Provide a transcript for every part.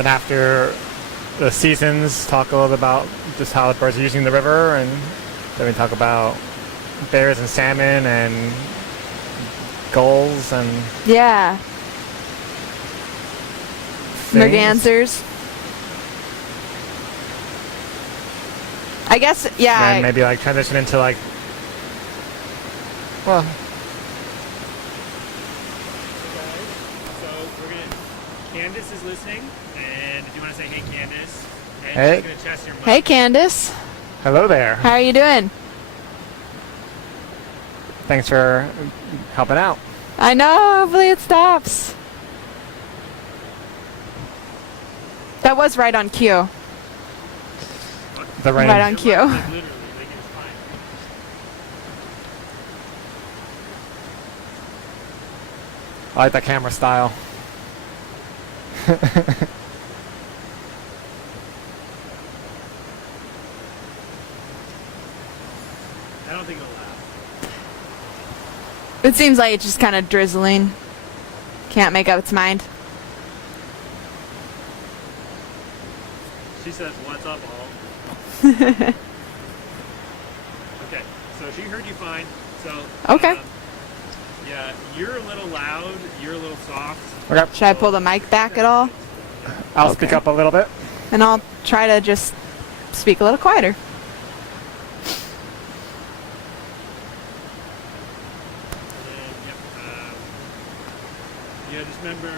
Then after the seasons, talk a little bit about just how the birds are using the river, and then we talk about bears and salmon and gulls and Yeah. things. Mergansers. I guess, yeah. Then maybe like transition into like, well, So we're gonna. Candace is listening, and if you want to say, "Hey, Candace," and Hey. she's gonna test your mic. Hey, Candace. hello there. How are you doing? Thanks for helping out. I know. Hopefully it stops. That was right on cue. The rain. Right on cue. Like, literally, like it's fine. I like that camera style. I don't think it'll laugh. It seems like it's just kind of drizzling. Can't make up its mind. She says, "What's up, all?" Okay, so she heard you fine. So Okay. yeah, you're a little loud. You're a little soft. Okay, Should I pull the mic back at all? I'll speak Okay. up a little bit. And I'll try to just speak a little quieter. And yep. Yeah, just remember.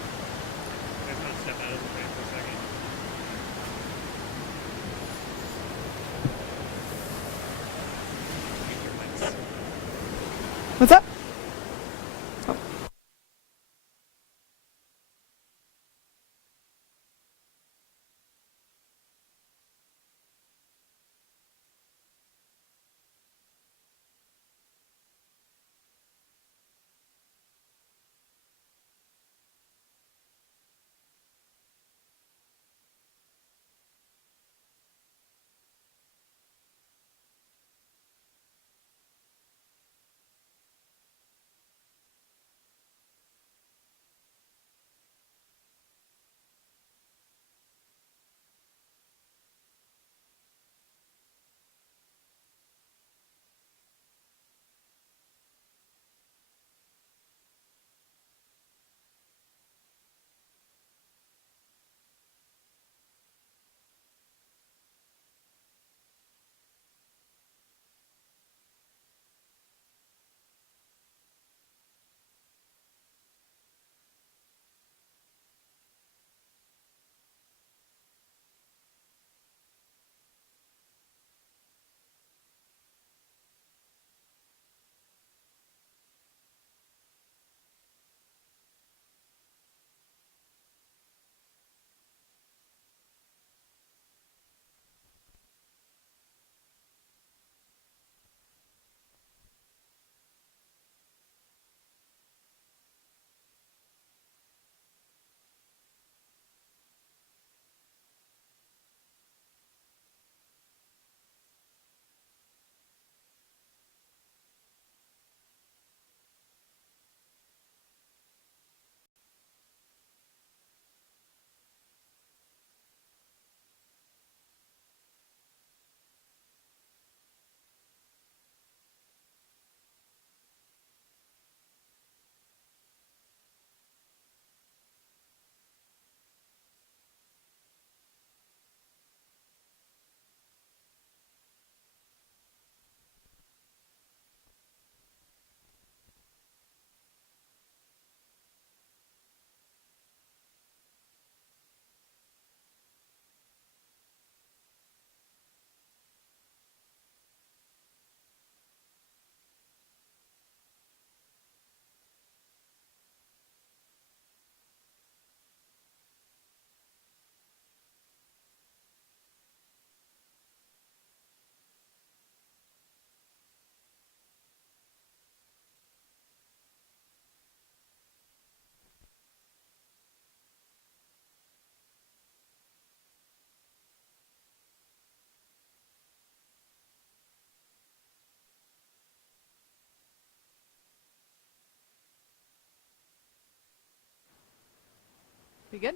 I just want to step out of the frame for a second. Mute your mics. What's up? We good?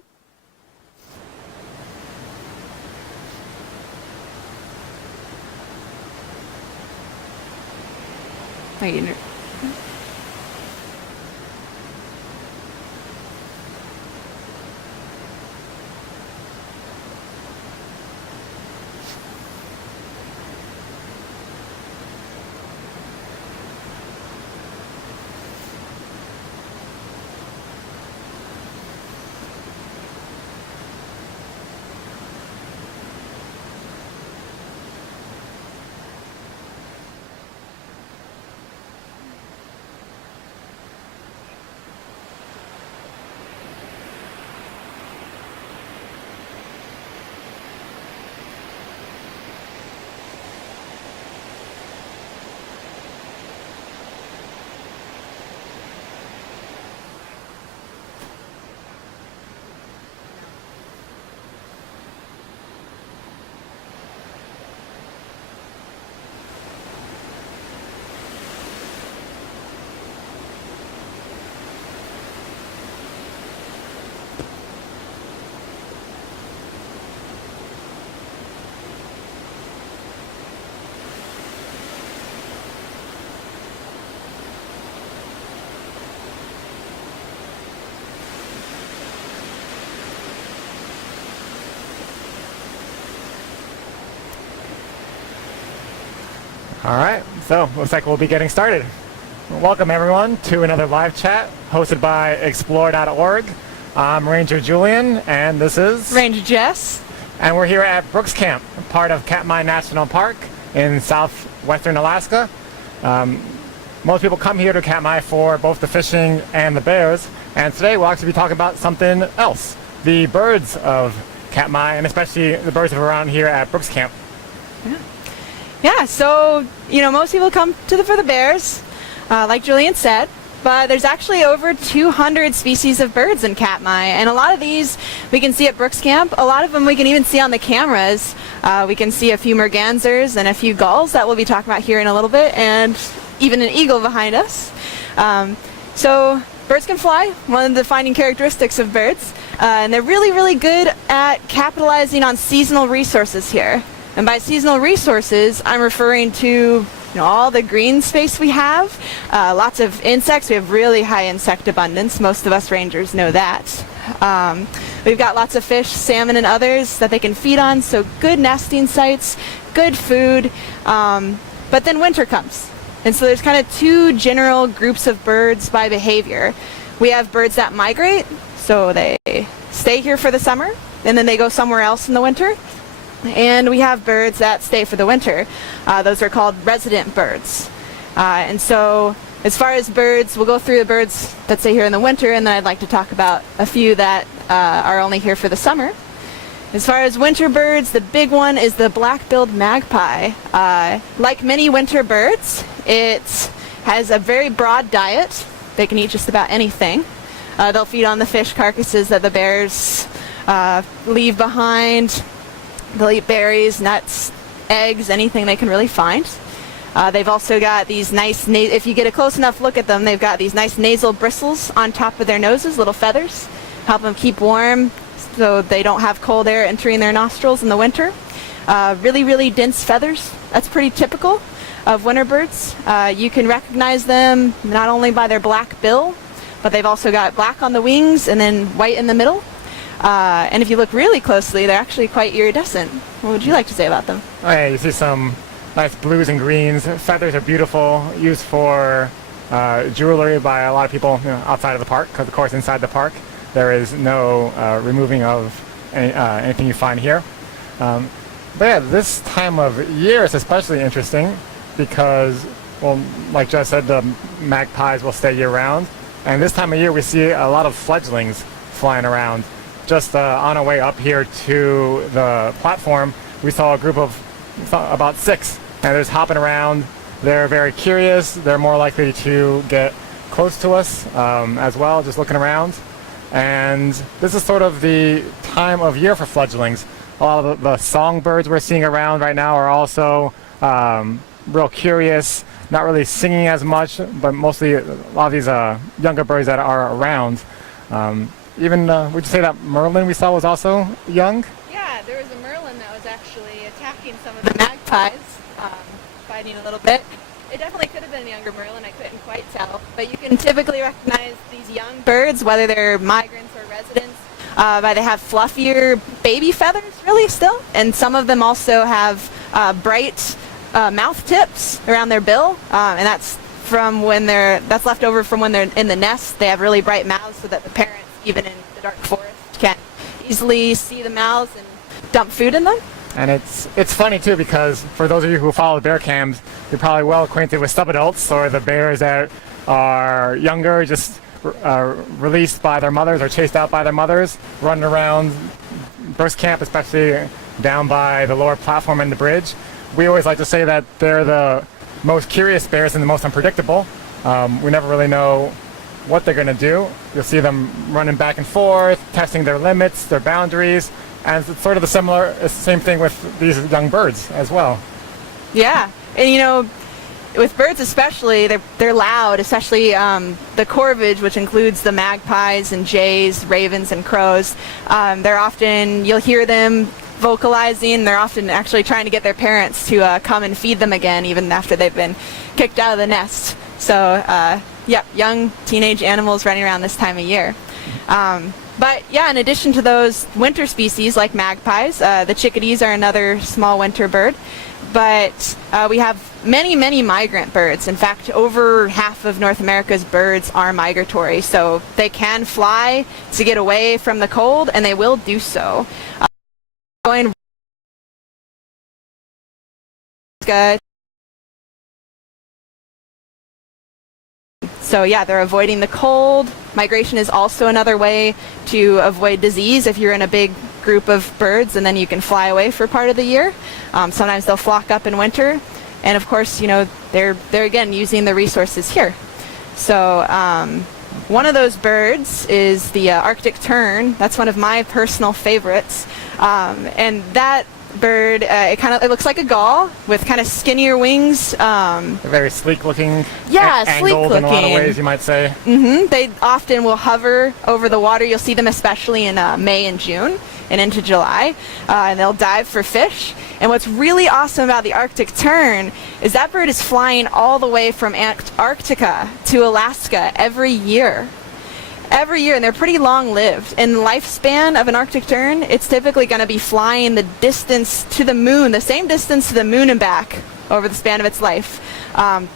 Hey, All right, so looks like we'll be getting started. Welcome everyone to another live chat hosted by Explore.org. I'm Ranger Julian, and this is Ranger Jess. And we're here at Brooks Camp, part of Katmai National Park in southwestern Alaska. Most people come here to Katmai for both the fishing and the bears, and today we'll actually be talking about something else, the birds of Katmai, and especially the birds that are around here at Brooks Camp. Yeah, so, most people come for the bears, like Julian said, but there's actually over 200 species of birds in Katmai, and a lot of these we can see at Brooks Camp. A lot of them we can even see on the cameras. We can see a few mergansers and a few gulls that we'll be talking about here in a little bit, and even an eagle behind us. So birds can fly, one of the defining characteristics of birds, and they're really, really good at capitalizing on seasonal resources here. And by seasonal resources, I'm referring to all the green space we have, lots of insects. We have really high insect abundance. Most of us rangers know that. We've got lots of fish, salmon, and others that they can feed on, so good nesting sites, good food. But then winter comes. And so there's kind of two general groups of birds by behavior. We have birds that migrate, so they stay here for the summer, and then they go somewhere else in the winter. And we have birds that stay for the winter. Those are called resident birds. And so as far as birds, we'll go through the birds that stay here in the winter, and then I'd like to talk about a few that are only here for the summer. As far as winter birds, the big one is the black-billed magpie. Like many winter birds, it has a very broad diet. They can eat just about anything. They'll feed on the fish carcasses that the bears leave behind. They'll eat berries, nuts, eggs, anything they can really find. They've also got these nice, if you get a close enough look at them, they've got these nice nasal bristles on top of their noses, little feathers, help them keep warm so they don't have cold air entering their nostrils in the winter. Really, really dense feathers. That's pretty typical of winter birds. You can recognize them not only by their black bill, but they've also got black on the wings and then white in the middle. And if you look really closely, they're actually quite iridescent. What would you like to say about them? Oh yeah, you see some nice blues and greens. Feathers are beautiful, used for jewelry by a lot of people outside of the park, because of course inside the park there is no removing of anything you find here. But yeah, this time of year is especially interesting because, well, like Jess said, the magpies will stay year-round. And this time of year we see a lot of fledglings flying around. Just on our way up here to the platform, we saw a group of about 6, and they're just hopping around. They're very curious. They're more likely to get close to us as well, just looking around. And this is sort of the time of year for fledglings. A lot of the songbirds we're seeing around right now are also real curious, not really singing as much, but mostly a lot of these younger birds that are around. even would you say that Merlin we saw was also young? Yeah, there was a Merlin that was actually attacking some of the magpies, fighting a little bit. It definitely could have been a younger Merlin, I couldn't quite tell. But you can typically recognize these young birds, whether they're migrants or residents, by they have fluffier baby feathers, really, still. And some of them also have bright mouth tips around their bill, and that's left over from when they're in the nest. They have really bright mouths so that the parents, even in the dark forest, can easily see the mouths and dump food in them. And it's funny too, because for those of you who follow bear cams, you're probably well acquainted with subadults, or the bears that are younger, just released by their mothers or chased out by their mothers, running around Brooks Camp, especially down by the lower platform and the bridge. We always like to say that they're the most curious bears and the most unpredictable. We never really know what they're going to do. You'll see them running back and forth, testing their limits, their boundaries, and it's sort of the same thing with these young birds as well. Yeah, and with birds especially, they're loud, especially the corvage, which includes the magpies and jays, ravens, and crows. You'll hear them vocalizing. They're often actually trying to get their parents to come and feed them again, even after they've been kicked out of the nest. So, young teenage animals running around this time of year. But yeah, in addition to those winter species like magpies, the chickadees are another small winter bird. But we have many, many migrant birds. In fact, over half of North America's birds are migratory. So they can fly to get away from the cold, and they will do so. Going So yeah, they're avoiding the cold. Migration is also another way to avoid disease if you're in a big group of birds, and then you can fly away for part of the year. Sometimes they'll flock up in winter, and of course, they're again using the resources here. So one of those birds is the Arctic tern. That's one of my personal favorites, and that bird, it looks like a gull with kind of skinnier wings. They're very sleek looking. Yeah, angled sleek looking. In a lot of ways, you might say. They often will hover over the water. You'll see them especially in May and June and into July, and they'll dive for fish. And what's really awesome about the Arctic tern is that bird is flying all the way from Antarctica to Alaska every year. Every year, and they're pretty long-lived. In the lifespan of an Arctic tern, it's typically going to be flying the distance to the moon, the same distance to the moon and back over the span of its life,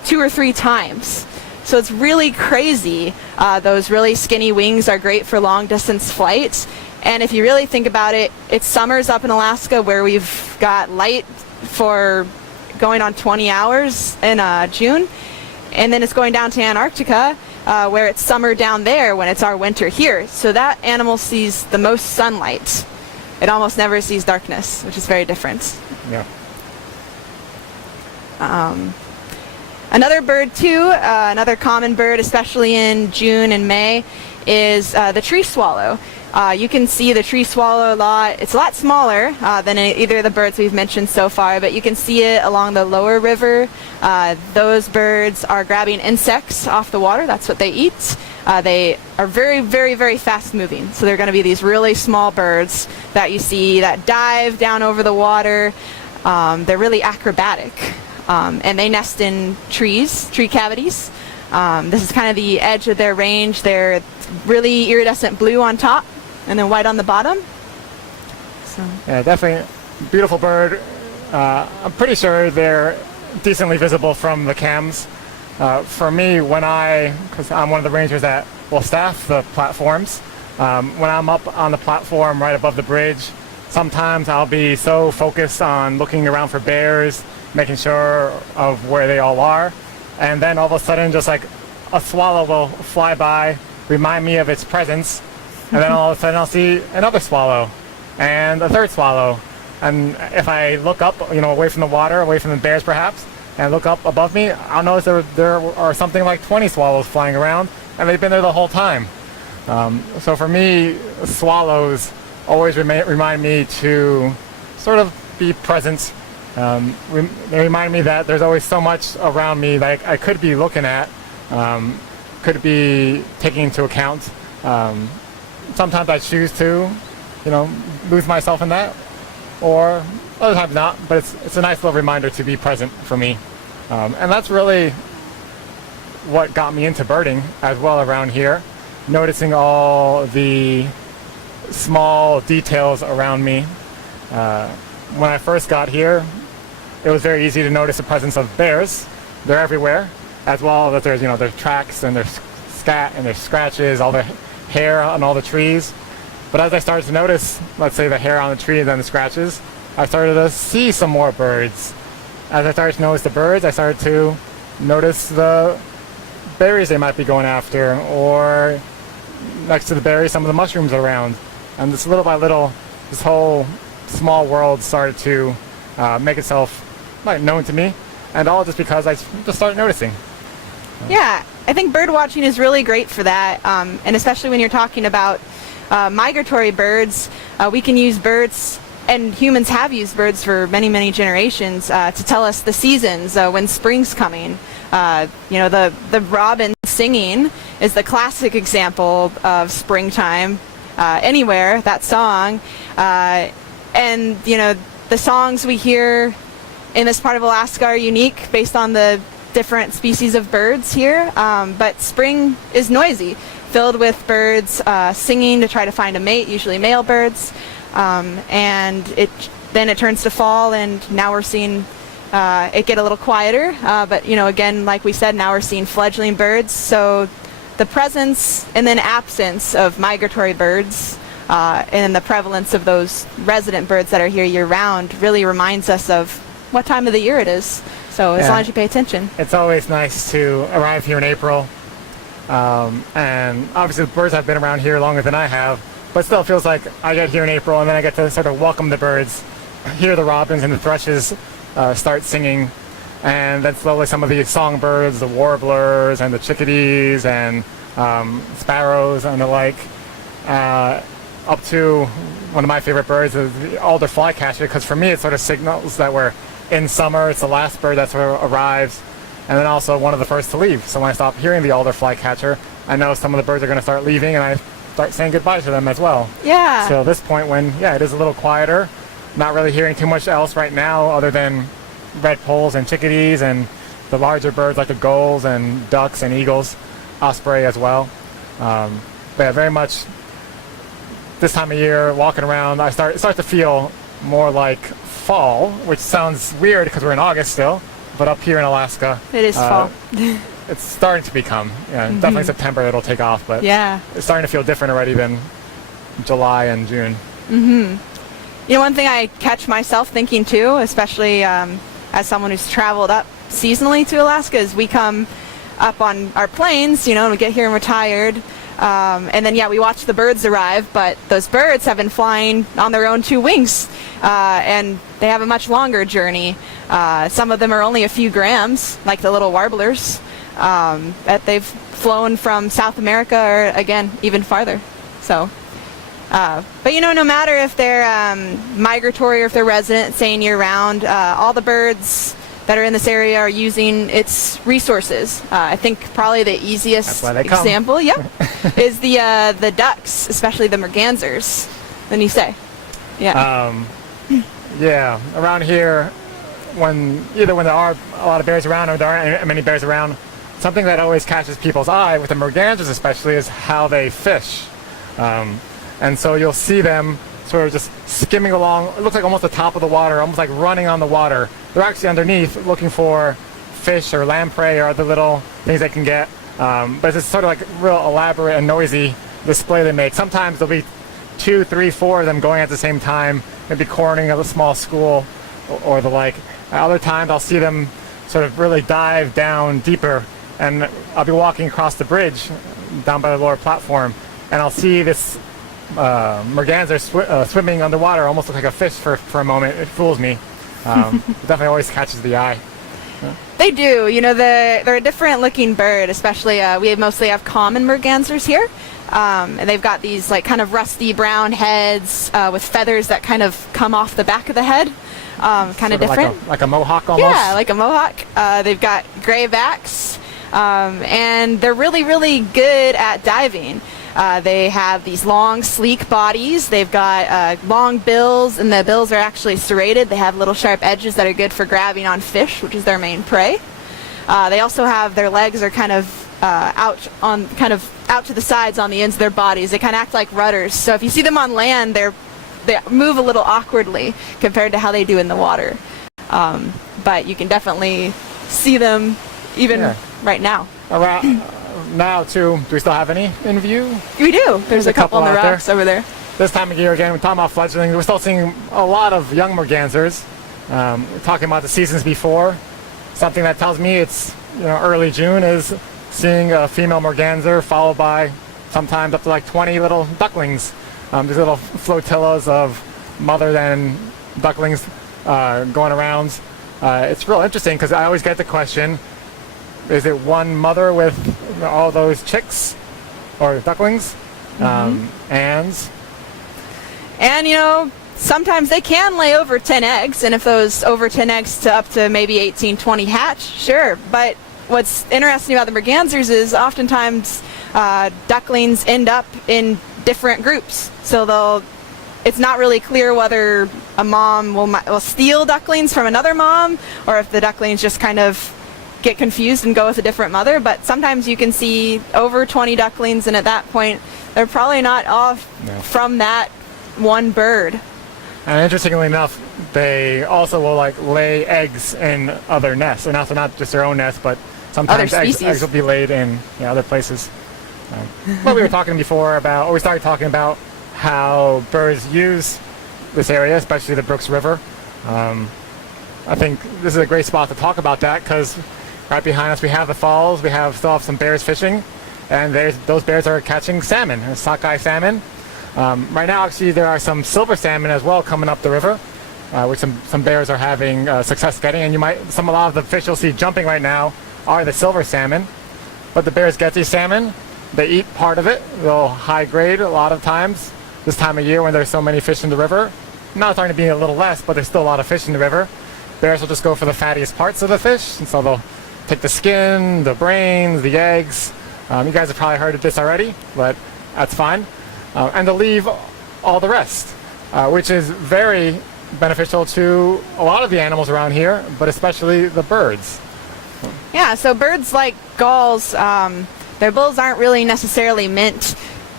2 or 3 times. So it's really crazy. Those really skinny wings are great for long-distance flights. And if you really think about it, it's summers up in Alaska where we've got light for going on 20 hours in June, and then it's going down to Antarctica, where it's summer down there when it's our winter here. So that animal sees the most sunlight. It almost never sees darkness, which is very different. Yeah. Another bird too, another common bird, especially in June and May, is the tree swallow. You can see the tree swallow a lot. It's a lot smaller than either of the birds we've mentioned so far, but you can see it along the lower river. Those birds are grabbing insects off the water. That's what they eat. They are very, very, very fast moving. So they're going to be these really small birds that you see that dive down over the water. They're really acrobatic. And they nest in trees, tree cavities. This is kind of the edge of their range. They're really iridescent blue on top and then white on the bottom. So. Yeah, definitely beautiful bird. I'm pretty sure they're decently visible from the cams. For me, because I'm one of the rangers that will staff the platforms, when I'm up on the platform right above the bridge, sometimes I'll be so focused on looking around for bears, making sure of where they all are, and then all of a sudden just like a swallow will fly by, remind me of its presence, and then all of a sudden I'll see another swallow and a third swallow. And if I look up, away from the water, away from the bears perhaps, and look up above me, I'll notice there are something like 20 swallows flying around, and they've been there the whole time. So for me, swallows always remind me to sort of be present. They remind me that there's always so much around me that I could be looking at, could be taking into account. sometimes I choose to, lose myself in that, or other times not. But it's a nice little reminder to be present for me, and that's really what got me into birding as well around here, noticing all the small details around me. When I first got here, it was very easy to notice the presence of bears. They're everywhere, as well as there's tracks and there's scat and there's scratches, all the hair on all the trees. But as I started to notice, let's say the hair on the tree and then the scratches, I started to see some more birds. As I started to notice the birds, I started to notice the berries they might be going after, or next to the berries, some of the mushrooms around. And just little by little, this whole small world started to make itself known to me, and all just because I just started noticing. Yeah, I think bird watching is really great for that, and especially when you're talking about migratory birds, we can use birds, and humans have used birds for many, many generations to tell us the seasons, when spring's coming. The robin singing is the classic example of springtime anywhere, that song. And, the songs we hear in this part of Alaska are unique based on the different species of birds here. But spring is noisy, filled with birds singing to try to find a mate, usually male birds. And then it turns to fall, and now we're seeing it get a little quieter. But, again, like we said, now we're seeing fledgling birds. So the presence and then absence of migratory birds and the prevalence of those resident birds that are here year-round really reminds us of what time of the year it is. So as long as you pay attention. It's always nice to arrive here in April. And obviously the birds have been around here longer than I have, but still it feels like I get here in April and then I get to sort of welcome the birds, hear the robins and the thrushes start singing, and then slowly some of the songbirds, the warblers and the chickadees and sparrows and the like, up to one of my favorite birds is the alder flycatcher, because for me it sort of signals that we're in summer. It's the last bird that sort of arrives, and then also one of the first to leave. So when I stop hearing the alder flycatcher, I know some of the birds are going to start leaving, and I start saying goodbye to them as well. Yeah. So at this point when, it is a little quieter, not really hearing too much else right now other than redpolls and chickadees and the larger birds like the gulls and ducks and eagles, osprey as well. But yeah, very much this time of year, walking around, it starts to feel more like fall, which sounds weird because we're in August still, but up here in Alaska, It is fall. it's starting to become. Definitely September it'll take off, but Yeah. it's starting to feel different already than July and June. One thing I catch myself thinking too, especially as someone who's traveled up seasonally to Alaska, is we come up on our planes, and we get here and we're tired. And then, we watch the birds arrive, but those birds have been flying on their own two wings, and they have a much longer journey. Some of them are only a few grams, like the little warblers, that they've flown from South America or, again, even farther. So, but no matter if they're migratory or if they're resident, staying year-round, all the birds that are in this area are using its resources. I think probably the easiest example, is the ducks, especially the mergansers. Then you say, around here, when there are a lot of bears around or there aren't many bears around, something that always catches people's eye with the mergansers especially is how they fish. And so you'll see them sort of just skimming along. It looks like almost the top of the water, almost like running on the water. They're actually underneath looking for fish or lamprey or other little things they can get. But it's sort of like real elaborate and noisy display they make. Sometimes there'll be 2, 3, 4 of them going at the same time, maybe cornering a small school or the like. Other times I'll see them sort of really dive down deeper, and I'll be walking across the bridge down by the lower platform, and I'll see this merganser swimming underwater, almost look like a fish for a moment. It fools me. It definitely always catches the eye. They do. They're a different looking bird, especially we mostly have common mergansers here. And they've got these kind of rusty brown heads with feathers that kind of come off the back of the head. Kind of different. Like a mohawk almost? Yeah, like a mohawk. They've got gray backs. And they're really, really good at diving. They have these long, sleek bodies. They've got long bills, and the bills are actually serrated. They have little sharp edges that are good for grabbing on fish, which is their main prey. They also have their legs are kind of out to the sides on the ends of their bodies. They kind of act like rudders. So if you see them on land, they move a little awkwardly compared to how they do in the water. But you can definitely see them even right now. Around now, too, do we still have any in view? We do. There's a couple on the out there. rocks over there. This time of year, again, we're talking about fledglings. We're still seeing a lot of young mergansers. We're talking about the seasons before. Something that tells me it's early June is seeing a female merganser followed by sometimes up to like 20 little ducklings. These little flotillas of mother and ducklings going around. It's real interesting because I always get the question, is it one mother with all those chicks or ducklings? And sometimes they can lay over 10 eggs, and if those over 10 eggs to up to maybe 18, 20 hatch, sure. But what's interesting about the mergansers is oftentimes ducklings end up in different groups. So it's not really clear whether a mom will steal ducklings from another mom, or if the ducklings just kind of get confused and go with a different mother. But sometimes you can see over 20 ducklings, and at that point they're probably not all from that one bird. And interestingly enough, they also will lay eggs in other nests, and also not just their own nest, but sometimes eggs will be laid in other places. What we were talking before about, or we started talking about how birds use this area, especially the Brooks River. I think this is a great spot to talk about that because right behind us we have the falls. We still have some bears fishing, and those bears are catching salmon, sockeye salmon. Right now, actually, there are some silver salmon as well coming up the river, which some bears are having success getting. And a lot of the fish you'll see jumping right now are the silver salmon. But the bears get these salmon. They eat part of it. They'll high grade a lot of times this time of year when there's so many fish in the river. Now it's starting to be a little less, but there's still a lot of fish in the river. Bears will just go for the fattiest parts of the fish, and so they'll take the skin, the brains, the eggs. You guys have probably heard of this already, but that's fine. And they'll leave all the rest, which is very beneficial to a lot of the animals around here, but especially the birds. Yeah, so birds like gulls, their bills aren't really necessarily meant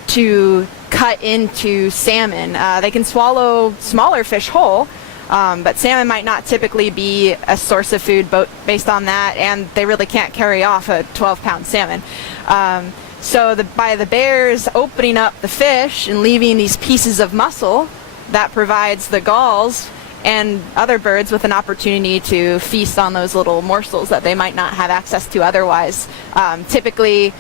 to cut into salmon. They can swallow smaller fish whole, but salmon might not typically be a source of food based on that, and they really can't carry off a 12-pound salmon. So by the bears opening up the fish and leaving these pieces of muscle, that provides the gulls and other birds with an opportunity to feast on those little morsels that they might not have access to otherwise. Typically,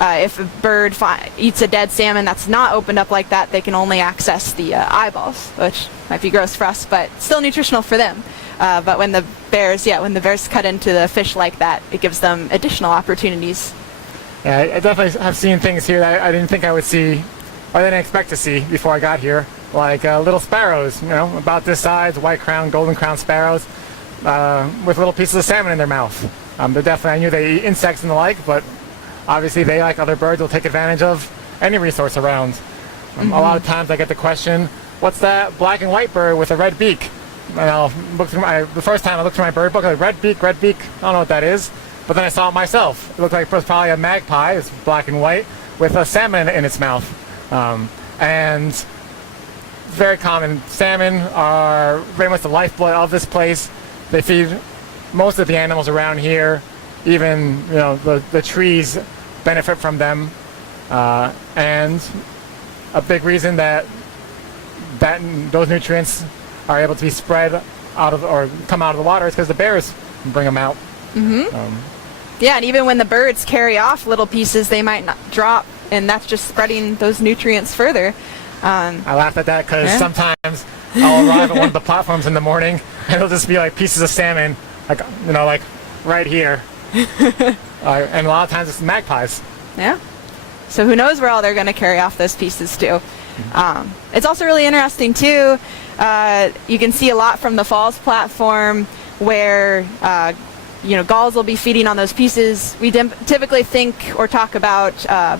if a bird eats a dead salmon that's not opened up like that, they can only access the eyeballs, which might be gross for us, but still nutritional for them. But when the bears cut into the fish like that, it gives them additional opportunities. Yeah, I definitely have seen things here that I didn't think I would see, or I didn't expect to see before I got here, like little sparrows, about this size, white crown, golden crown sparrows, with little pieces of salmon in their mouth. I knew they eat insects and the like, but obviously they, like other birds, will take advantage of any resource around. A lot of times I get the question, what's that black and white bird with a red beak? And I'll look through the first time I looked through my bird book, like red beak, I don't know what that is. But then I saw it myself. It looked like it was probably a magpie. It's black and white with a salmon in its mouth. And very common. Salmon are very much the lifeblood of this place. They feed most of the animals around here. Even the trees benefit from them. And a big reason that those nutrients are able to be spread out of or come out of the water is because the bears bring them out. Yeah, and even when the birds carry off little pieces, they might not drop, and that's just spreading those nutrients further. I laughed at that because sometimes I'll arrive at one of the platforms in the morning, and it'll just be like pieces of salmon, like right here. And a lot of times it's magpies. Yeah. So who knows where all they're going to carry off those pieces to. It's also really interesting too. You can see a lot from the falls platform where gulls will be feeding on those pieces. We typically think or talk about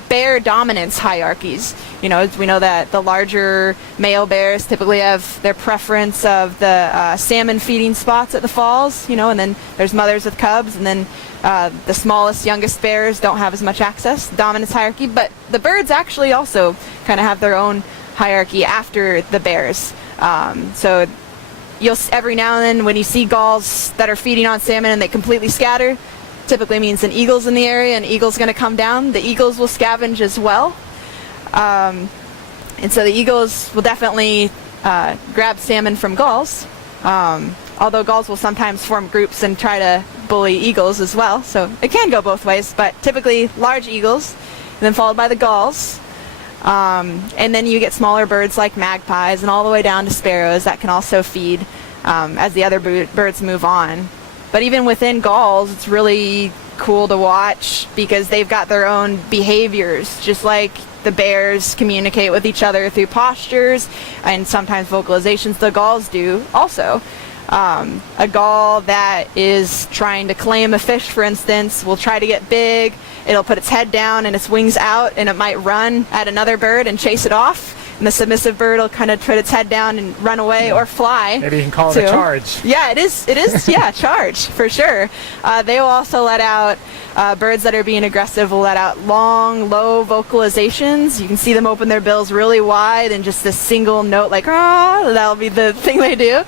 bear dominance hierarchies. We know that the larger male bears typically have their preference of the salmon feeding spots at the falls, and then there's mothers with cubs, and then the smallest, youngest bears don't have as much access, dominance hierarchy. But the birds actually also kind of have their own hierarchy after the bears. So you'll every now and then when you see gulls that are feeding on salmon and they completely scatter, typically means an eagle's in the area and eagle's going to come down. The eagles will scavenge as well. And so the eagles will definitely grab salmon from gulls, although gulls will sometimes form groups and try to bully eagles as well. So it can go both ways, but typically large eagles, and then followed by the gulls. And then you get smaller birds like magpies and all the way down to sparrows that can also feed as the other birds move on. But even within gulls, it's really cool to watch because they've got their own behaviors, just like the bears communicate with each other through postures and sometimes vocalizations. The gulls do also. A gull that is trying to claim a fish, for instance, will try to get big. It'll put its head down and its wings out, and it might run at another bird and chase it off. And the submissive bird will kind of put its head down and run away or fly. Maybe you can call it a charge. Yeah, it is. Yeah, charge for sure. They will also let out birds that are being aggressive. Will let out long, low vocalizations. You can see them open their bills really wide and just a single note like ah. That'll be the thing they do.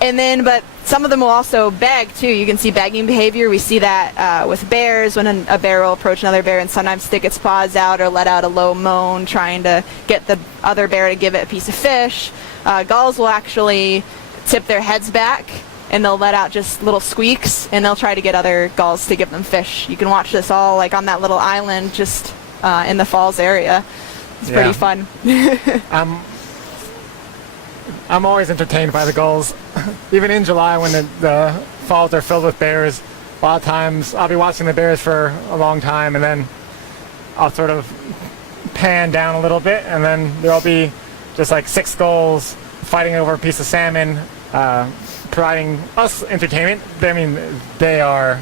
But some of them will also beg too. You can see begging behavior. We see that with bears when a bear will approach another bear and sometimes stick its paws out or let out a low moan trying to get the other bear to give it a piece of fish. Gulls will actually tip their heads back and they'll let out just little squeaks and they'll try to get other gulls to give them fish. You can watch this all like on that little island just in the falls area. It's pretty fun. I'm always entertained by the gulls. Even in July when the falls are filled with bears, a lot of times I'll be watching the bears for a long time and then I'll sort of pan down a little bit and then there'll be just like 6 gulls fighting over a piece of salmon, providing us entertainment. I mean, they are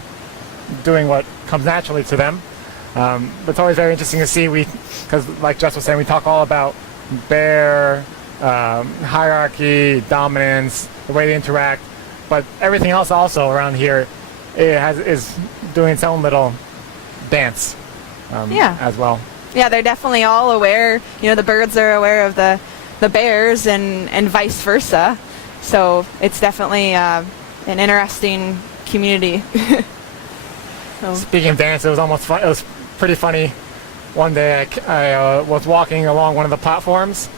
doing what comes naturally to them. But it's always very interesting to see, because like Jess was saying, we talk all about bear hierarchy, dominance, the way they interact, but everything else also around here is doing its own little dance as well. Yeah, they're definitely all aware. The birds are aware of the bears and vice versa. So it's definitely an interesting community. Speaking of dance, it was almost fun. It was pretty funny. One day I was walking along one of the platforms.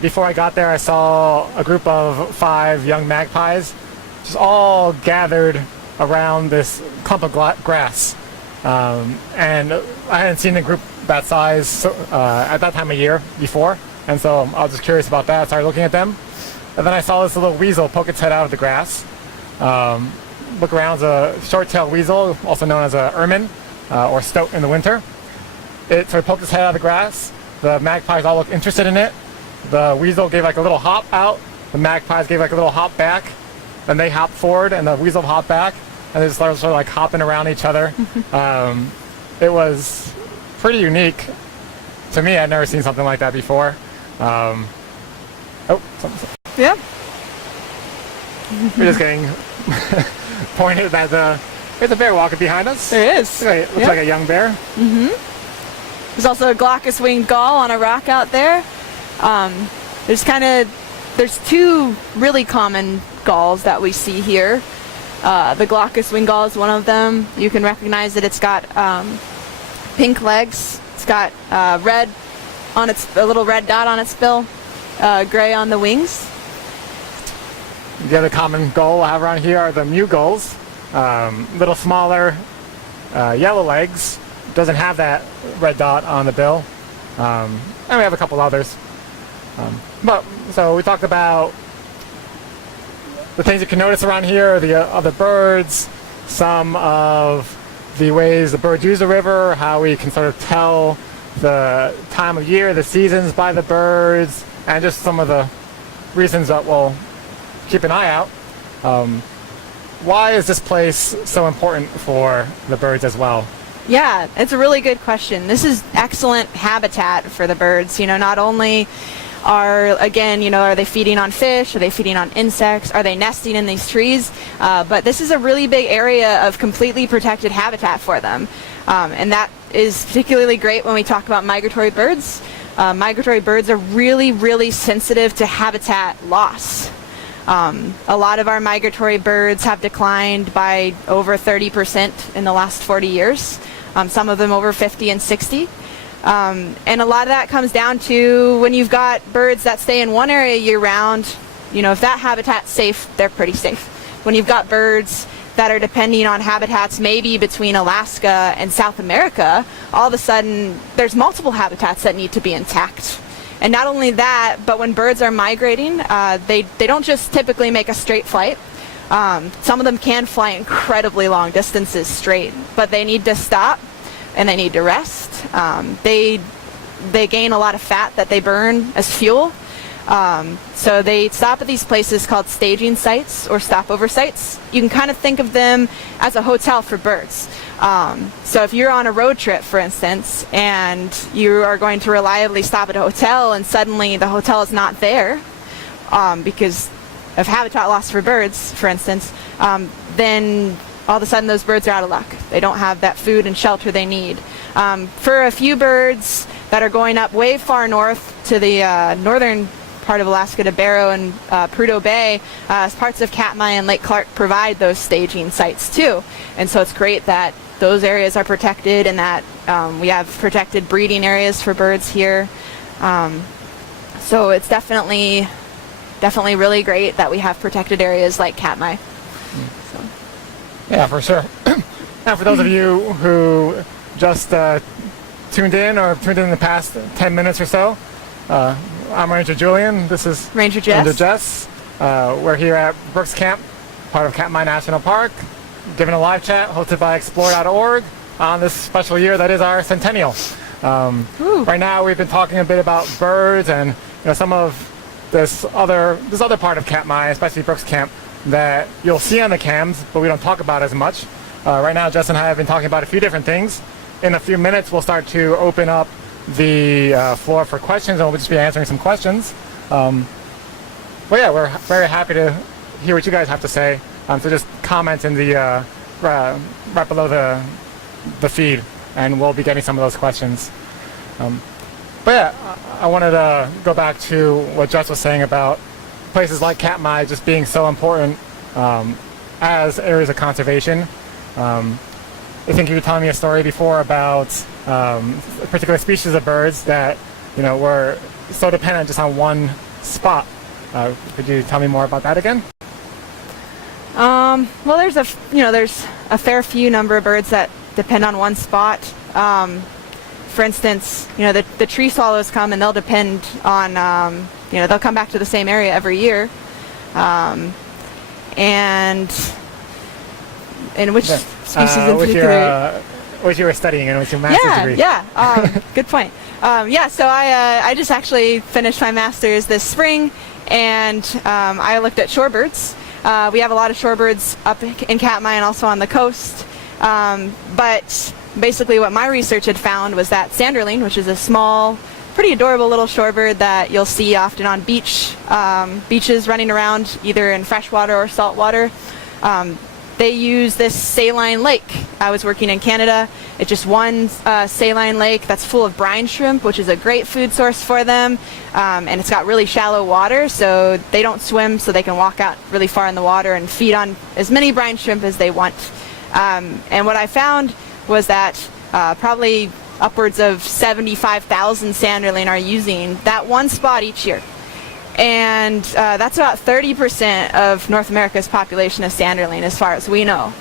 Before I got there, I saw a group of 5 young magpies just all gathered around this clump of grass. And I hadn't seen a group that size at that time of year before, and so I was just curious about that. I started looking at them, and then I saw this little weasel poke its head out of the grass. Look around, it's a short-tailed weasel, also known as a ermine, or stoat in the winter. It sort of poked its head out of the grass. The magpies all looked interested in it. The weasel gave like a little hop out. The magpies gave like a little hop back. Then they hopped forward, and the weasel hopped back, and they just started sort of like hopping around each other. It was pretty unique to me. I'd never seen something like that before. Yeah. We're just getting pointed at there's a bear walking behind us. There is. Looks like a young bear. There's also a glaucous winged gull on a rock out there. There's 2 really common gulls that we see here. The glaucous winged gull is one of them. You can recognize that it's got pink legs. It's got a little red dot on its bill, gray on the wings. The other common gull I have around here are the mew gulls. Little smaller, yellow legs. Doesn't have that red dot on the bill. And we have a couple others. So we talked about the things you can notice around here, the other birds, some of the ways the birds use the river, how we can sort of tell the time of year, the seasons by the birds, and just some of the reasons that we'll keep an eye out. why is this place so important for the birds as well? Yeah, it's a really good question. This is excellent habitat for the birds. Not only are they feeding on fish? Are they feeding on insects? Are they nesting in these trees? But this is a really big area of completely protected habitat for them. And that is particularly great when we talk about migratory birds. Migratory birds are really, really sensitive to habitat loss. A lot of our migratory birds have declined by over 30% in the last 40 years. Some of them over 50 and 60. And a lot of that comes down to when you've got birds that stay in one area year-round, if that habitat's safe, they're pretty safe. When you've got birds that are depending on habitats maybe between Alaska and South America, all of a sudden there's multiple habitats that need to be intact. And not only that, but when birds are migrating, they don't just typically make a straight flight. Some of them can fly incredibly long distances straight, but they need to stop and they need to rest. They gain a lot of fat that they burn as fuel. So they stop at these places called staging sites or stopover sites. You can kind of think of them as a hotel for birds. So if you're on a road trip, for instance, and you are going to reliably stop at a hotel and suddenly the hotel is not there because of habitat loss for birds, for instance, then all of a sudden those birds are out of luck. They don't have that food and shelter they need. For a few birds that are going up way far north to the northern part of Alaska to Barrow and Prudhoe Bay, parts of Katmai and Lake Clark provide those staging sites too. And so it's great that those areas are protected and that we have protected breeding areas for birds here. So it's definitely really great that we have protected areas like Katmai. So. Yeah, for sure. Now, for those of you who just tuned in the past 10 minutes or so, I'm Ranger Julian. This is Ranger Jess. Ranger Jess. We're here at Brooks Camp, part of Katmai National Park, giving a live chat hosted by Explore.org on this special year that is our centennial. Right now, we've been talking a bit about birds and some of this other part of Katmai, especially Brooks Camp, that you'll see on the cams, but we don't talk about as much. Right now, Jess and I have been talking about a few different things. In a few minutes, we'll start to open up the floor for questions, and we'll just be answering some questions. But yeah, we're very happy to hear what you guys have to say. So just comment in the right below the feed, and we'll be getting some of those questions. But yeah, I wanted to go back to what Jess was saying about places like Katmai just being so important as areas of conservation. I think you were telling me a story before about a particular species of birds that were so dependent just on one spot. Could you tell me more about that again? Well, there's a fair few number of birds that depend on one spot. For instance, the tree swallows come and they'll depend on they'll come back to the same area every year. And in which species in particular? What you were studying and with your master's degree. Yeah, good point. So I just actually finished my master's this spring, and I looked at shorebirds. We have a lot of shorebirds up in Katmai and also on the coast. But basically what my research had found was that sanderling, which is a small, pretty adorable little shorebird that you'll see often on beaches running around either in freshwater or saltwater, they use this saline lake. I was working in Canada. It's just one saline lake that's full of brine shrimp, which is a great food source for them. And it's got really shallow water, so they don't swim, so they can walk out really far in the water and feed on as many brine shrimp as they want. And what I found was that probably upwards of 75,000 sanderling are using that one spot each year. And that's about 30% of North America's population of sanderling, as far as we know.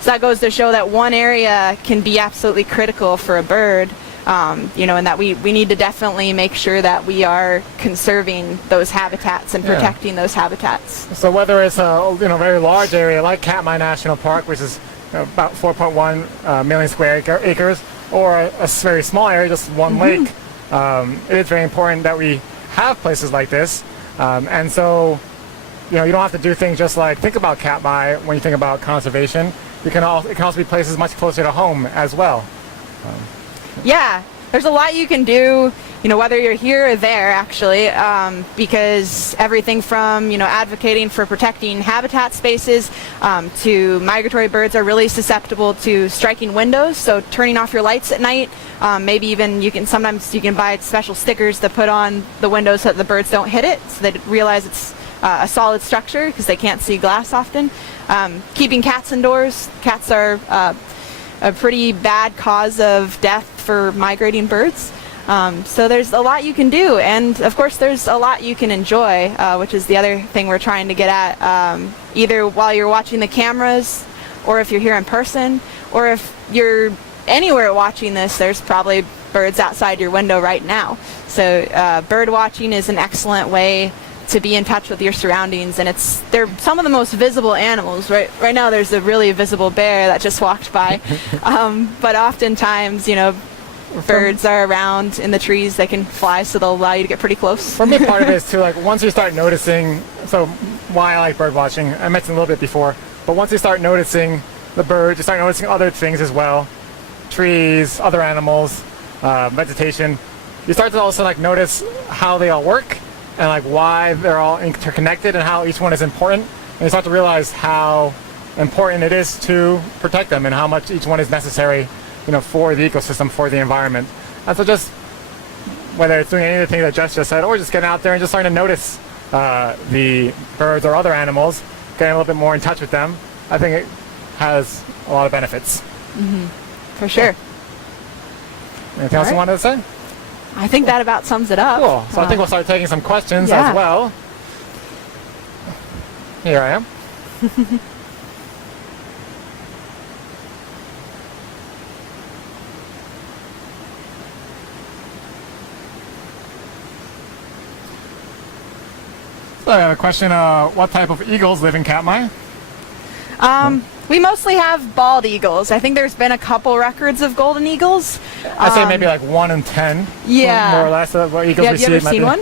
So that goes to show that one area can be absolutely critical for a bird, and that we need to definitely make sure that we are conserving those habitats and protecting those habitats. So whether it's a very large area like Katmai National Park, which is about 4.1 million square acres, or a very small area, just one lake, it is very important that we have places like this. And so, you know, you don't have to do things just like think about Katmai when you think about conservation. It can also be places much closer to home as well. Yeah, there's a lot you can do, you know, whether you're here or there, actually, because everything from, you know, advocating for protecting habitat spaces to migratory birds are really susceptible to striking windows, so turning off your lights at night. Maybe even sometimes you can buy special stickers to put on the windows so that the birds don't hit it, so they realize it's a solid structure because they can't see glass often. Keeping cats indoors. Cats are a pretty bad cause of death for migrating birds. So there's a lot you can do, and of course there's a lot you can enjoy, which is the other thing we're trying to get at, either while you're watching the cameras, or if you're here in person, or if you're anywhere watching this, there's probably birds outside your window right now. So bird watching is an excellent way to be in touch with your surroundings, and they're some of the most visible animals. Right now there's a really visible bear that just walked by, but oftentimes, you know, birds are around in the trees. They can fly, so they'll allow you to get pretty close. For me, part of it is too, like, once you start noticing, so why I like bird watching, I mentioned a little bit before, but once you start noticing the birds, you start noticing other things as well, trees, other animals, vegetation. You start to also like notice how they all work and like why they're all interconnected and how each one is important. And you start to realize how important it is to protect them and how much each one is necessary, you know, for the ecosystem, for the environment. And so just, whether it's doing any of the things that Jess just said, or just getting out there and just starting to notice the birds or other animals, getting a little bit more in touch with them, I think it has a lot of benefits. Mm-hmm. For sure. Anything else you wanted to say? I think that about sums it up. Cool. So I think we'll start taking some questions yeah. as well. Here I am. So I have a question. What type of eagles live in Katmai? We mostly have bald eagles. I think there's been a couple records of golden eagles. I'd say maybe like 1 in 10. Yeah. More or less of what eagles Yeah, we have see. you ever seen one?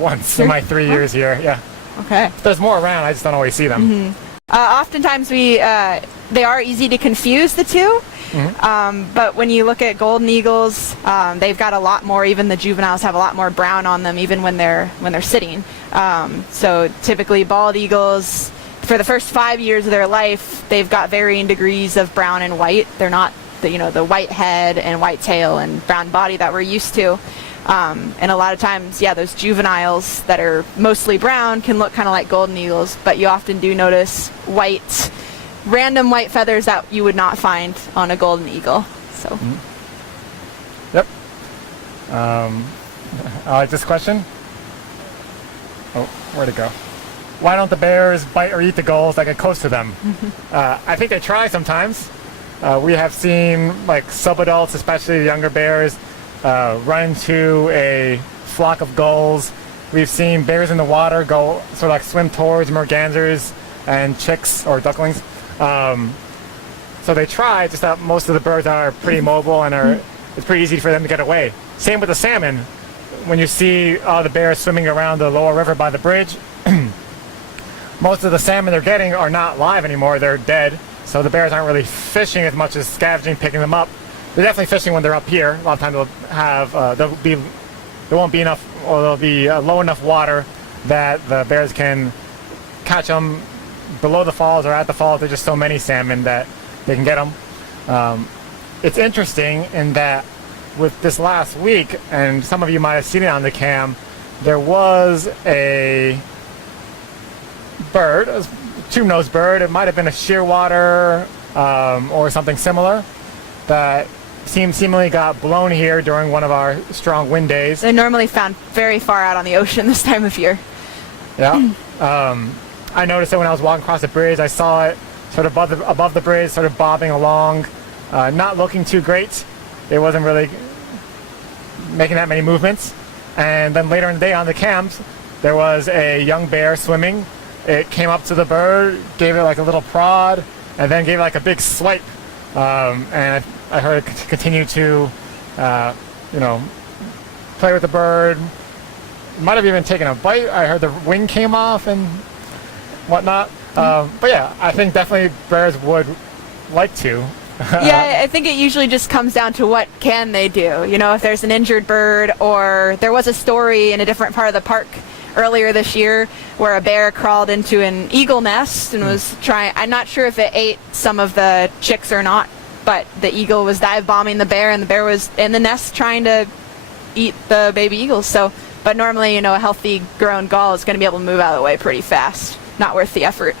Once in my 3 years here, yeah. Okay. There's more around, I just don't always see them. Mm-hmm. Oftentimes they are easy to confuse the two. Mm-hmm. But when you look at golden eagles, they've got a lot more, even the juveniles have a lot more brown on them even when they're sitting. So typically bald eagles, for the first 5 years of their life, they've got varying degrees of brown and white. They're not the white head and white tail and brown body that we're used to. And a lot of times, yeah, those juveniles that are mostly brown can look kind of like golden eagles, but you often do notice random white feathers that you would not find on a golden eagle. So. Mm-hmm. Yep. I like this question. Oh, where'd it go? Why don't the bears bite or eat the gulls that get close to them? I think they try sometimes. We have seen like subadults, especially the younger bears, run into a flock of gulls. We've seen bears in the water go sort of like swim towards mergansers and chicks or ducklings. So they try, just that most of the birds are pretty mobile and it's pretty easy for them to get away. Same with the salmon. When you see the bears swimming around the lower river by the bridge, most of the salmon they're getting are not live anymore, they're dead. So the bears aren't really fishing as much as scavenging, picking them up. They're definitely fishing when they're up here. A lot of times they'll have, there won't be enough, or there'll be low enough water that the bears can catch them below the falls or at the falls. There's just so many salmon that they can get them. It's interesting in that with this last week, and some of you might have seen it on the cam, there was a bird, a tube-nosed bird. It might have been a shearwater or something similar that seemingly got blown here during one of our strong wind days. They're normally found very far out on the ocean this time of year. Yeah. I noticed it when I was walking across the bridge. I saw it sort of above the bridge, sort of bobbing along, not looking too great. It wasn't really making that many movements. And then later in the day on the cams, there was a young bear swimming. It came up to the bird, gave it like a little prod, and then gave it like a big swipe. And I heard it continue to, play with the bird. Might have even taken a bite. I heard the wing came off, and whatnot. But yeah, I think definitely bears would like to. Yeah, I think it usually just comes down to what can they do. You know, if there's an injured bird, or there was a story in a different part of the park earlier this year where a bear crawled into an eagle nest and was trying, I'm not sure if it ate some of the chicks or not, but the eagle was dive bombing the bear, and the bear was in the nest trying to eat the baby eagles. So, but normally, you know, a healthy grown gull is going to be able to move out of the way pretty fast. Not worth the effort.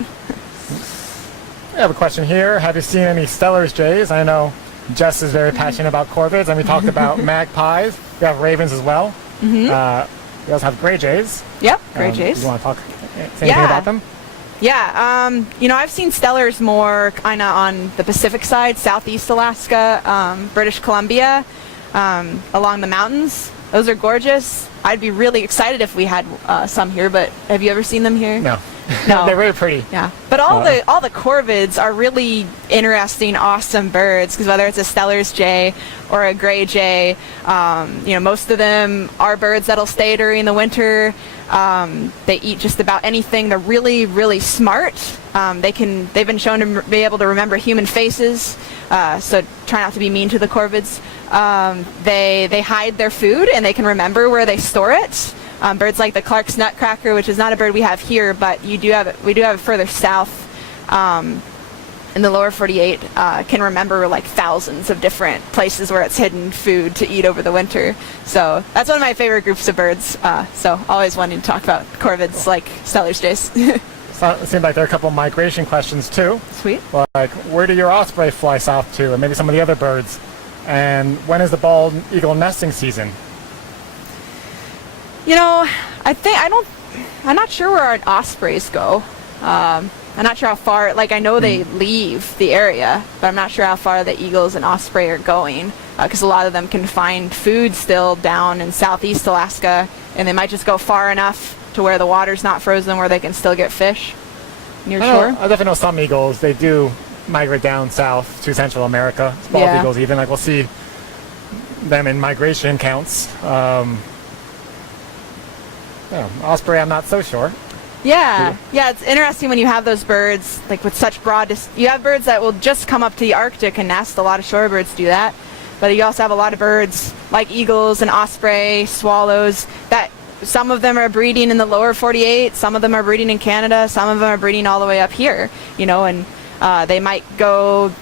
I have a question here. Have you seen any Steller's jays? I know Jess is very passionate about corvids, and we talked about magpies. We have ravens as well. We also have gray jays. Yep, gray jays. Do you want to say anything about them? Yeah, you know, I've seen Stellers more kind of on the Pacific side, Southeast Alaska, British Columbia, along the mountains. Those are gorgeous. I'd be really excited if we had some here, but have you ever seen them here? No. No. They're really pretty. Yeah, but all the corvids are really interesting, awesome birds. Because whether it's a Steller's jay or a gray jay, you know, most of them are birds that'll stay during the winter. They eat just about anything. They're really, really smart. They've been shown to be able to remember human faces. So try not to be mean to the corvids. They hide their food, and they can remember where they store it. Birds like the Clark's nutcracker, which is not a bird we have here, but we do have it further south in the lower 48, can remember like thousands of different places where it's hidden food to eat over the winter. So that's one of my favorite groups of birds. So always wanting to talk about corvids like Steller's jays. So it seems like there are a couple migration questions too. Sweet. Like, where do your osprey fly south to, and maybe some of the other birds? And when is the bald eagle nesting season? You know, I'm not sure where our ospreys go. I'm not sure how far, like I know they leave the area, but I'm not sure how far the eagles and osprey are going, because a lot of them can find food still down in Southeast Alaska, and they might just go far enough to where the water's not frozen where they can still get fish near shore. I definitely know some eagles, they do migrate down south to Central America. Bald eagles even, like we'll see them in migration counts. Osprey, I'm not so sure. Yeah, it's interesting when you have those birds, like with such you have birds that will just come up to the Arctic and nest. A lot of shorebirds do that. But you also have a lot of birds like eagles and osprey, swallows, that some of them are breeding in the lower 48, some of them are breeding in Canada, some of them are breeding all the way up here, you know, and they might go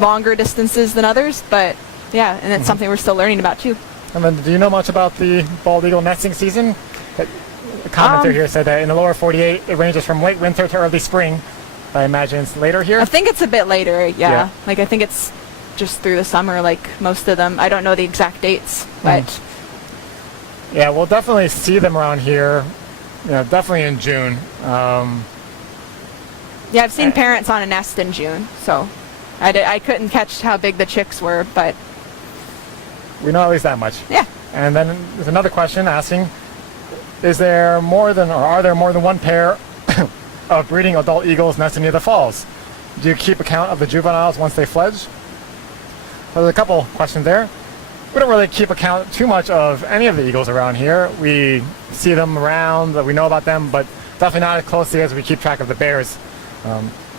longer distances than others, but yeah, and it's something we're still learning about too. And then, do you know much about the bald eagle nesting season? A commenter here said that in the lower 48, it ranges from late winter to early spring. I imagine it's later here? I think it's a bit later, yeah. Like, I think it's just through the summer, like most of them. I don't know the exact dates, but... Yeah, we'll definitely see them around here, you know, definitely in June. Yeah, I've seen parents on a nest in June, so I couldn't catch how big the chicks were, but... We know at least that much. Yeah. And then there's another question asking, are there more than one pair of breeding adult eagles nesting near the falls? Do you keep account of the juveniles once they fledge? So there's a couple questions there. We don't really keep account too much of any of the eagles around here. We see them around, we know about them, but definitely not as closely as we keep track of the bears.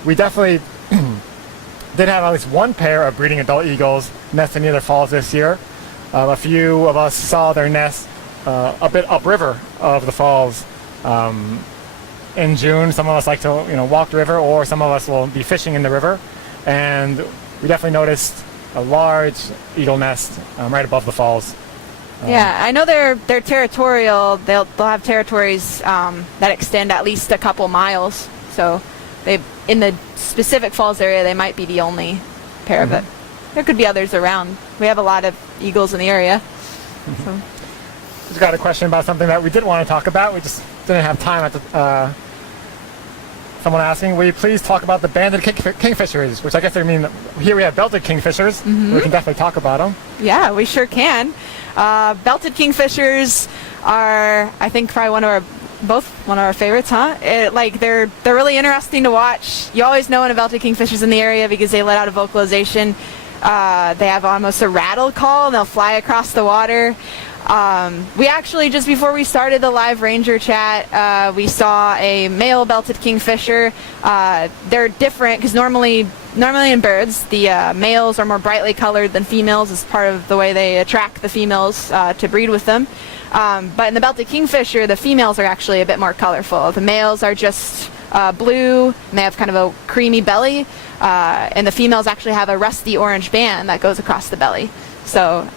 We definitely did have at least one pair of breeding adult eagles nesting near the falls this year. A few of us saw their nest a bit upriver of the falls in June. Some of us like to, you know, walk the river, or some of us will be fishing in the river, and we definitely noticed a large eagle nest right above the falls. Yeah, I know they're territorial. They'll have territories that extend at least a couple miles. So they, in the specific falls area, they might be the only pair of it. There could be others around. We have a lot of eagles in the area. So. Just got a question about something that we did want to talk about. We just didn't have time at the, someone asking, will you please talk about the banded kingfishers, which I guess they mean, here we have belted kingfishers. We can definitely talk about them. Yeah, we sure can. Belted kingfishers are, I think, probably one of our favorites, huh? They're really interesting to watch. You always know when a belted kingfisher's in the area because they let out a vocalization. They have almost a rattle call, and they'll fly across the water. We actually, just before we started the live ranger chat, we saw a male belted kingfisher. They're different because normally in birds, the males are more brightly colored than females as part of the way they attract the females to breed with them. But in the belted kingfisher, the females are actually a bit more colorful. The males are just blue, and they have kind of a creamy belly, and the females actually have a rusty orange band that goes across the belly. So,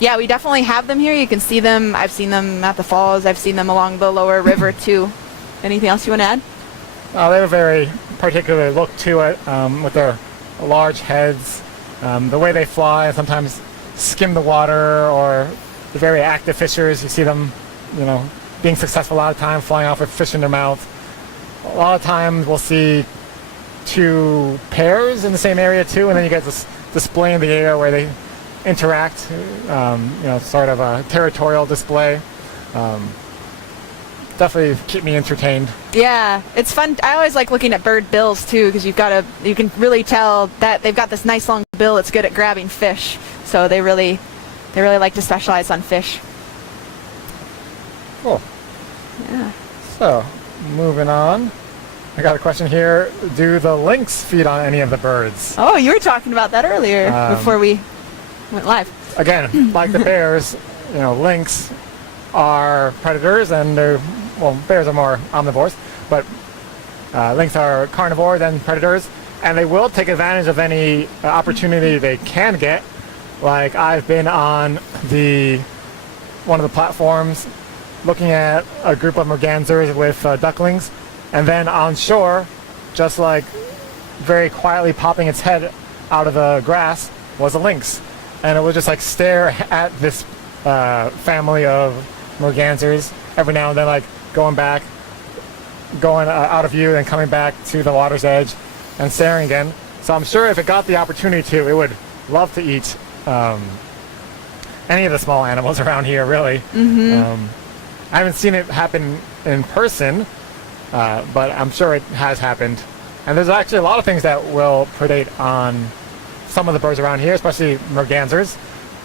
yeah, we definitely have them here. You can see them. I've seen them at the falls. I've seen them along the lower river, too. Anything else you want to add? They have a very particular look to it, with their large heads, the way they fly and sometimes skim the water, or the very active fishers. You see them, being successful a lot of time, flying off with fish in their mouth. A lot of times we'll see two pairs in the same area, too, and then you get this display in the air where they interact, sort of a territorial display. Definitely keep me entertained. Yeah, it's fun. I always like looking at bird bills too, because you can really tell that they've got this nice long bill that's good at grabbing fish. So they really like to specialize on fish. Cool. Yeah. So, moving on. I got a question here. Do the lynx feed on any of the birds? Oh, you were talking about that earlier before we went live. Again, like the bears, lynx are predators, and bears are more omnivores, but lynx are carnivores and predators, and they will take advantage of any opportunity they can get. Like, I've been on one of the platforms looking at a group of mergansers with ducklings, and then on shore, just like very quietly popping its head out of the grass, was a lynx. And it would just like stare at this family of mergansers every now and then, like going out of view and coming back to the water's edge and staring again. So I'm sure if it got the opportunity to, it would love to eat any of the small animals around here, really. Mm-hmm. I haven't seen it happen in person, but I'm sure it has happened. And there's actually a lot of things that will predate on some of the birds around here, especially mergansers.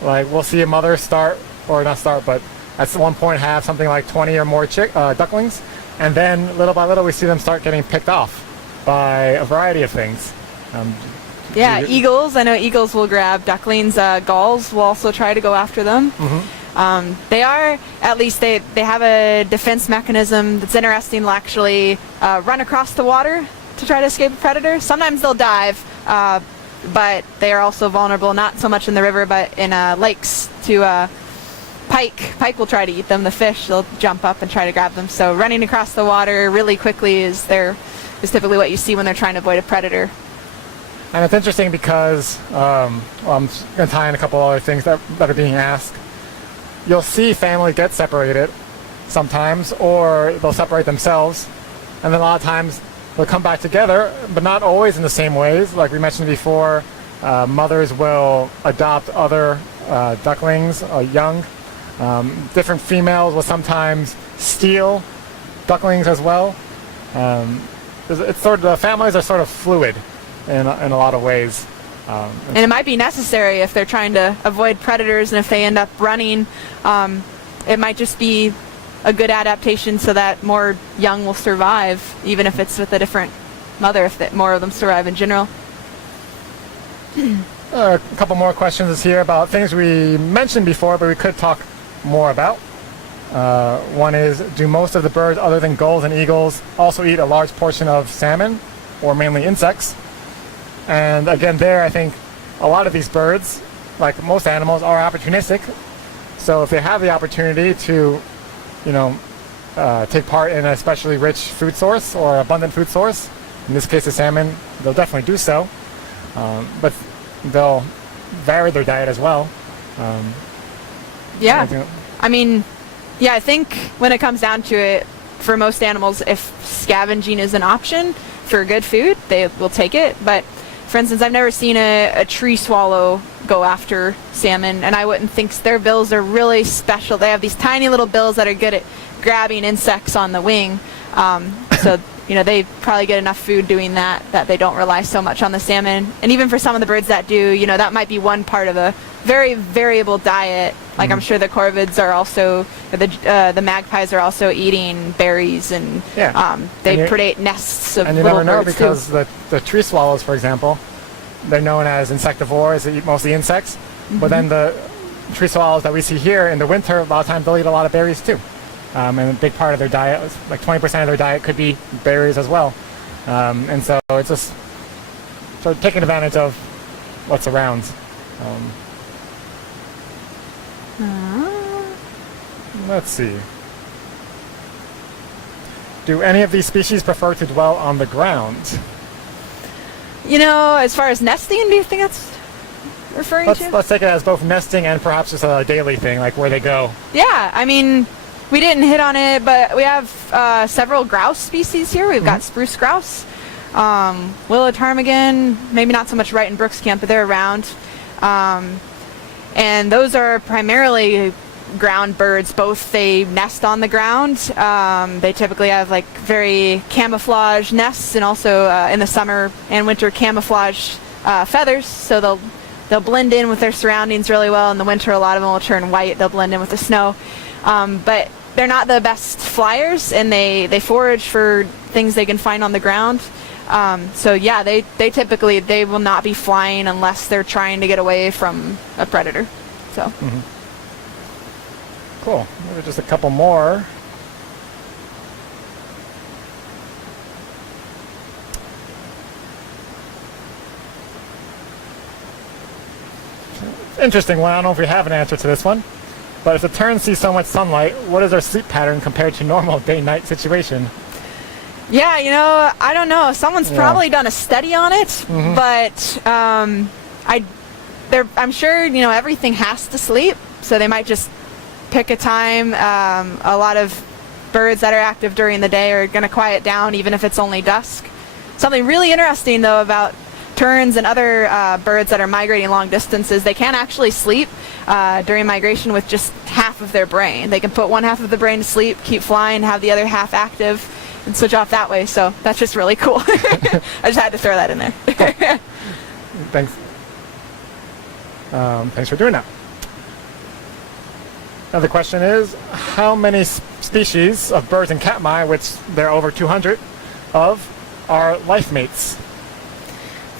Like, we'll see a mother but at one point have something like 20 or more ducklings, and then little by little we see them start getting picked off by a variety of things. Yeah, eagles. I know eagles will grab ducklings. Gulls will also try to go after them. Mm-hmm. They are, at least they have a defense mechanism that's interesting. They'll actually run across the water to try to escape a predator. Sometimes they'll dive, but they are also vulnerable, not so much in the river, but in lakes, to pike. Pike will try to eat them. The fish, they'll jump up and try to grab them. So running across the water really quickly is typically what you see when they're trying to avoid a predator. And it's interesting because, I'm going to tie in a couple other things that are being asked. You'll see family get separated sometimes, or they'll separate themselves, and then a lot of times they'll come back together, but not always in the same ways. Like we mentioned before, mothers will adopt other ducklings, young. Different females will sometimes steal ducklings as well. It's sort of, the families are sort of fluid in a lot of ways. And it might be necessary if they're trying to avoid predators, and if they end up running, it might just be a good adaptation so that more young will survive, even if it's with a different mother, if more of them survive in general. A couple more questions here about things we mentioned before, but we could talk more about. One is, do most of the birds other than gulls and eagles also eat a large portion of salmon, or mainly insects? And again, I think a lot of these birds, like most animals, are opportunistic. So if they have the opportunity to, take part in an especially rich food source or abundant food source, in this case the salmon, they'll definitely do so. But they'll vary their diet as well. I think when it comes down to it, for most animals, if scavenging is an option for good food, they will take it. But for instance, I've never seen a tree swallow go after salmon, and I wouldn't think their bills are really special. They have these tiny little bills that are good at grabbing insects on the wing. So they probably get enough food doing that they don't rely so much on the salmon. And even for some of the birds that do, that might be one part of a very variable diet Like I'm sure the corvids are also, the magpies are also eating berries, and Yeah. they And you- predate nests of And you little never know birds because too. the tree swallows, for example, they're known as insectivores. They eat mostly insects. But then the tree swallows that we see here in the winter, a lot of times they'll eat a lot of berries too. And a big part of their diet, like 20% of their diet, could be berries as well. And so it's just sort of taking advantage of what's around. Let's see. Do any of these species prefer to dwell on the ground? You know, as far as nesting, do you think that's referring to? Let's take it as both nesting and perhaps just a daily thing, like where they go. Yeah, I mean, we didn't hit on it, but we have several grouse species here. We've got spruce grouse, willow ptarmigan, maybe not so much right in Brooks Camp, but they're around. And those are primarily ground birds. Both they nest on the ground. They typically have like very camouflage nests, and also in the summer and winter camouflage feathers. So they'll blend in with their surroundings really well. In the winter, a lot of them will turn white. They'll blend in with the snow. But they're not the best flyers, and they forage for things they can find on the ground. So yeah, they typically they will not be flying unless they're trying to get away from a predator. So. Cool. Maybe just a couple more. Interesting one. I don't know if we have an answer to this one. But if the terns see so much sunlight, what is their sleep pattern compared to normal day-night situation? Yeah, you know, I don't know. Someone's probably done a study on it, but I'm sure, you know, everything has to sleep, so they might just pick a time. A lot of birds that are active during the day are going to quiet down, even if it's only dusk. Something really interesting, though, about terns and other birds that are migrating long distances, they can actually sleep during migration with just half of their brain. They can put one half of the brain to sleep, keep flying, have the other half active, and switch off that way. So that's just really cool. I just had to throw that in there. Thanks. Thanks for doing that. Now the question is, how many species of birds in Katmai, which there are over 200 of, are life mates?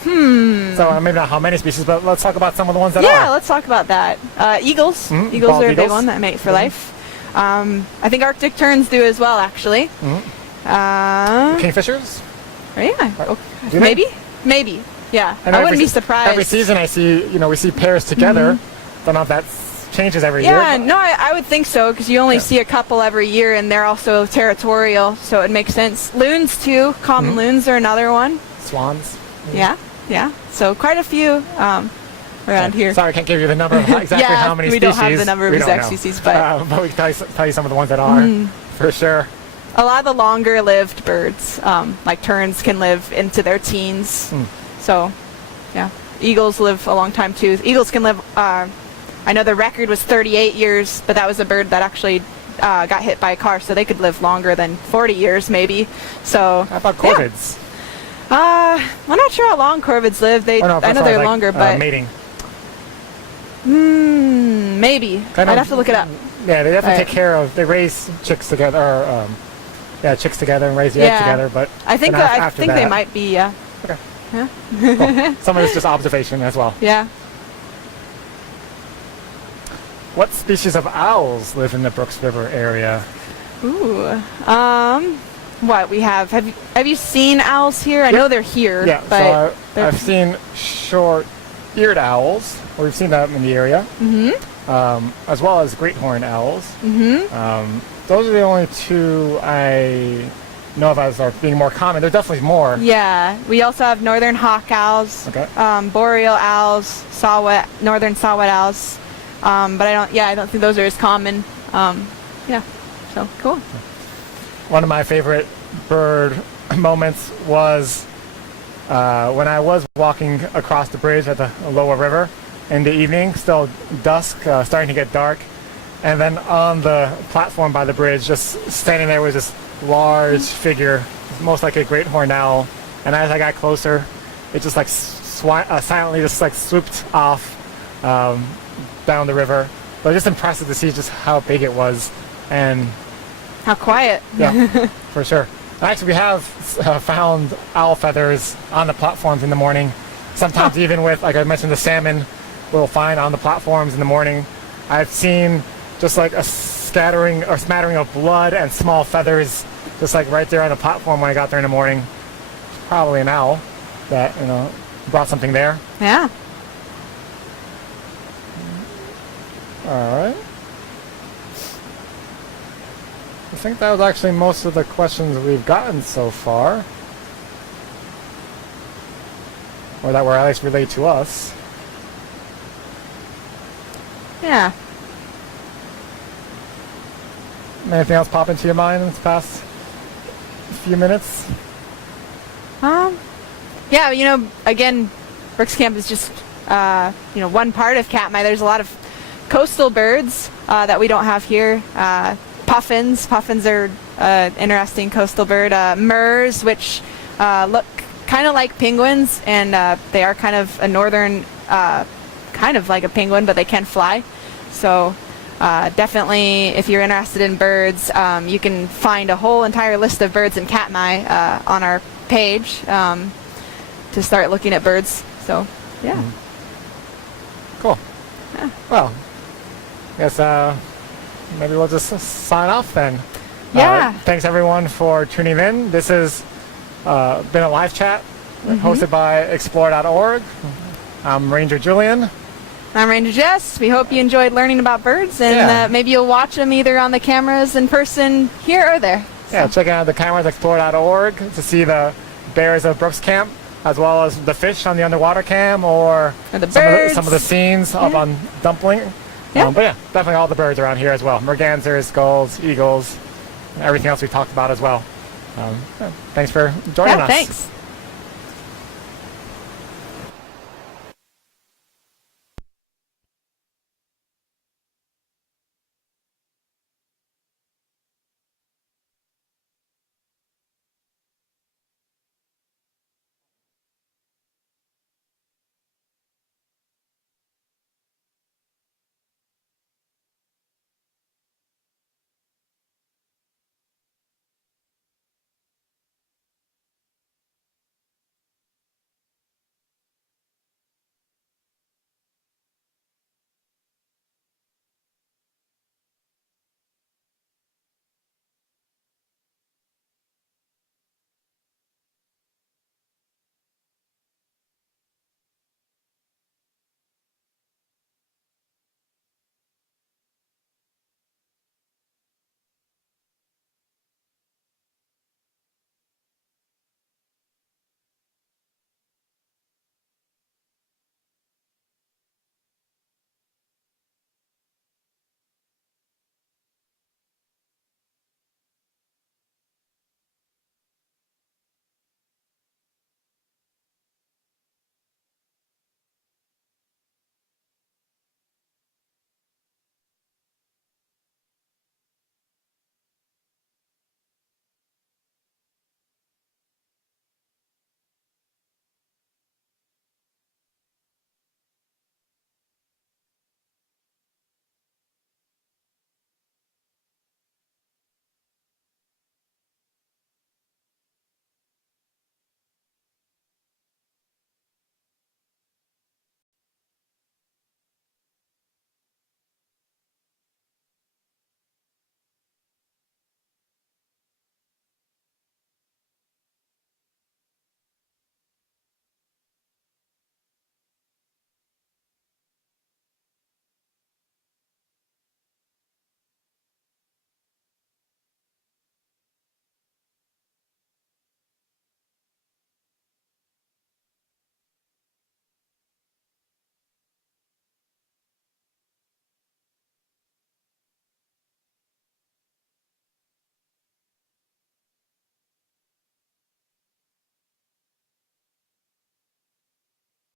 So maybe not how many species, but let's talk about some of the ones that are. Yeah, let's talk about that. Eagles. Eagles Bald are a big eagles. one that mate for life. I think Arctic terns do as well, actually. Kingfishers? Yeah. Do they? Maybe. Yeah. I know I wouldn't every- be surprised. Every season I see, we see pairs together. Don't know if that changes every year. Yeah, but- no, I would think so, because you only see a couple every year, and they're also territorial, so it makes sense. Loons, too. Common loons are another one. Swans. Yeah. So quite a few around here. Sorry, I can't give you the number of exactly Yeah, how many we species. don't have the number of We don't exact know. species, but- but we can tell you some of the ones that are, for sure. A lot of the longer-lived birds, like terns, can live into their teens. So, yeah. Eagles live a long time, too. Eagles can live, I know the record was 38 years, but that was a bird that actually got hit by a car, so they could live longer than 40 years, maybe. So, How about corvids? I'm not sure how long corvids live. Oh, no, I know they're longer, but mating. maybe. Kind of- I'd have to look it up. Yeah, they definitely Right. take care of. They raise chicks together, or chicks together and raise the eggs Yeah. together. But I think then I after think they that- might be. Yeah. Cool. Some of it's just observation as well. Yeah. What species of owls live in the Brooks River area? Ooh. What we have? Have you seen owls here? I know they're here. Yeah, But so they're- I've seen short-eared owls. We've seen them in the area, as well as great horned owls. Those are the only two I know of as are being more common. There's definitely more. Yeah. We also have northern hawk owls. Okay. Boreal owls, northern saw-whet owls. But I don't think those are as common. Yeah. So cool. One of my favorite bird moments was when I was walking across the bridge at the lower river in the evening, still dusk, starting to get dark, and then on the platform by the bridge, just standing there was this large figure, most like a great horned owl, and as I got closer, it just like silently just like swooped off down the river, but just impressive to see just how big it was, and How quiet. yeah, for sure. Actually, we have found owl feathers on the platforms in the morning. Sometimes even with, like I mentioned, the salmon we'll find on the platforms in the morning. I've seen just like a scattering or smattering of blood and small feathers just like right there on the platform when I got there in the morning. Probably an owl that, brought something there. Yeah. All right. I think that was actually most of the questions we've gotten so far. Or that were at least relayed to us. Yeah. Anything else pop into your mind in this past few minutes? Yeah, again, Brooks Camp is just, one part of Katmai. There's a lot of coastal birds that we don't have here. Puffins. Puffins are interesting coastal bird. Murres, which look kind of like penguins, and they are kind of a northern, kind of like a penguin, but they can fly. So definitely, if you're interested in birds, you can find a whole entire list of birds in Katmai on our page to start looking at birds. So, yeah. Cool. Yeah. Well, I guess maybe we'll just sign off then. Yeah. Thanks everyone for tuning in. This has been a live chat hosted by Explore.org. I'm Ranger Julian. I'm Ranger Jess. We hope you enjoyed learning about birds, and Yeah. maybe you'll watch them either on the cameras in person here or there. Yeah, check out the cameras at Explore.org to see the bears of Brooks Camp, as well as the fish on the underwater cam, or Or the some birds. of the scenes up Yeah. on Dumpling. Yeah. But yeah, definitely all the birds around here as well. Mergansers, gulls, eagles, and everything else we talked about as well. Thanks for joining Yeah, us. thanks.